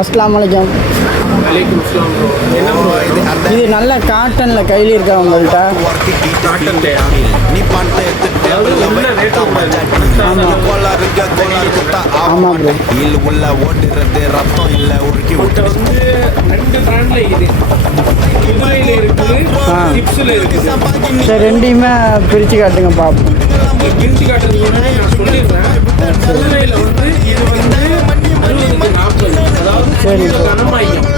அஸ்ஸலாமு அலைக்கும். வலைக்கும் அஸ்ஸலாம் ப்ரோ. என்ன ப்ரோ இது நல்ல காட்டனில் கையில் இருக்கா உங்கள்கிட்ட? காட்டன்லையா? அதாவது உள்ள ரேட் ஆமாம் ப்ரோ. உங்கள்கிட்ட வந்து 2 பிராண்டில் இருக்குது. குதிரையில் இருக்குது, டிப்ஸில் இருக்குது. சரி, ரெண்டையுமே பிரித்து காட்டுங்க பார்ப்போம். பிரிச்சு காட்டுறதுக்கு முன்னாடி நான் சொல்லிடுறேன். குதிரையில் வந்து இது வந்து 60க்கு 40, அதாவது சரி ப்ரோ. கனமாயிக்கும்.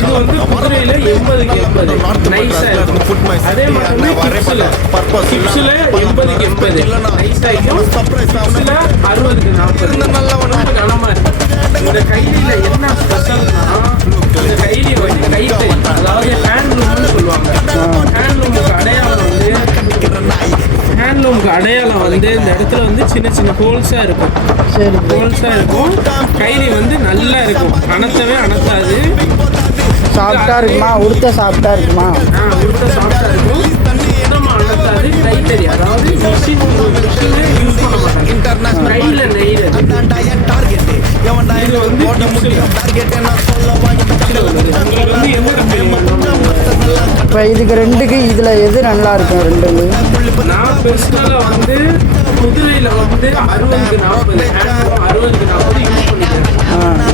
இது வந்து குதிரையில் 80க்கு 80 நைஸாக இருக்கும். அதே மாதிரி டிப்ஸில் 80க்கு 80 நைஸாக இருக்கும். டிப்ஸில் 60க்கு 40 ரொம்ப கனமாக இருக்கும். இந்த கைலியில் என்ன ஸ்பெஷல்னா, இந்த கைலி வந்து கைத்தறி, அதாவது ஹேண்ட்லூம்னு சொல்லுவாங்க. ஹேண்ட்லூமுக்கு அடையாளம் வந்து இந்த இடத்துல வந்து சின்ன சின்ன ஹோல்ஸாக இருக்கும். சரி, ஹோல்ஸாக இருக்கும். கைலி வந்து நல்லா இருக்கும், அணத்தவே அணத்தாது. சாஃப்டாக இருக்குமா? உடுத்த சாஃப்டாக இருக்குமா? உடுத்த சாஃப்டாக இருக்கும், சுத்தமாக அணத்தாது. கைத்தறி, அதாவது மிஷின் யூஸ் பண்ண மாட்டாங்க, கையில் நெய்கிறது. இது வந்து உங்களுக்கு வந்து எந்த கம்பெனி? இப்போ இதுக்கு ரெண்டுக்கு இதில் எது நல்லா இருக்கும்? ரெண்டுக்கு நான் பெர்சனலாக வந்து குதிரையில் வந்து 60க்கு 40 60க்கு 40 யூஸ் பண்ணிக்கிறேன்.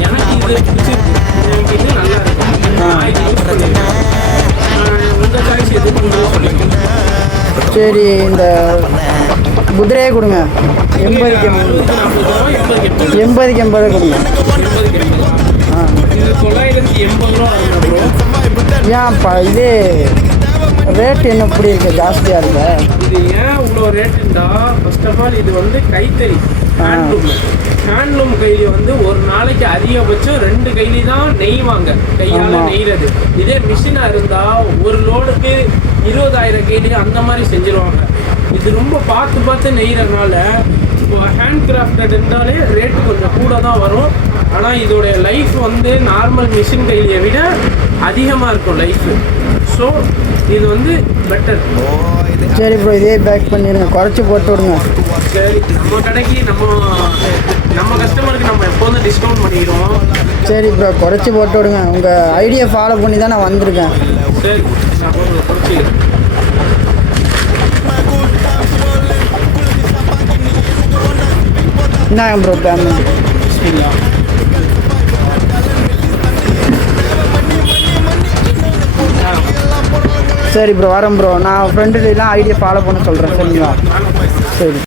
எனக்கு இது பிடிச்சிருக்கு, எனக்கு இது நல்லா இருக்கும், நான் இது யூஸ் பண்ணிக்கிறேன். உங்கள் சாய்ஸ் எது பண்ணாலும் சொல்லிக்கோங்க. சரி, இந்த குதிரையே கொடுங்க. 80க்கு 80 கொடுங்க. இது 980 ரூபா ஆகுது ப்ரோ. ஏன்ப்பா இது ரேட் என்ன இப்படி இருக்கு, ஜாஸ்தியாக இருக்கு? இது ஏன் இவ்வளோ ரேட்டுண்டா, ஃபர்ஸ்ட் ஆஃப் ஆல் இது வந்து கைத்தறி, ஹேண்ட்லூம் கைலி வந்து ஒரு நாளைக்கு அதிகபட்சம் 2 கைலி தான் நெய்வாங்க, கையால் நெய்கிறது. இதே மிஷினாக இருந்தால் ஒரு லோடுக்கு 20,000 கைலி அந்த மாதிரி செஞ்சுருவாங்க. இது ரொம்ப பார்த்து நெய்கிறதுனால இப்போ ஹேண்ட் கிராஃப்டட்னாலே ரேட்டு கொஞ்சம் கூட தான் வரும். ஆனால் இதோடைய லைஃப் வந்து நார்மல் மிஷின் கைலியை விட அதிகமாக இருக்கும் லைஃபு. ஸோ இது வந்து பெட்டர். சரி ப்ரோ, இதே பேக் பண்ணிடுங்க, குறைச்சி போட்டு விடுங்க. சரி, நம்ம கடைக்கு நம்ம கஸ்டமருக்கு நம்ம எப்போதும் டிஸ்கவுண்ட் பண்ணிடுவோம். சரி ப்ரோ, குறைச்சி போட்டு விடுங்க. உங்கள் ஐடியா ஃபாலோ பண்ணி தான் நான் வந்திருக்கேன். சரி, நான் குறைச்சி. இந்தாங்க ப்ரோ பேமெண்ட். சரி ப்ரோ, வரேன் ப்ரோ. நான் ஃப்ரெண்டுலாம் ஐடியா ஃபாலோ பண்ண சொல்கிறேன். சரிங்களா? சரி.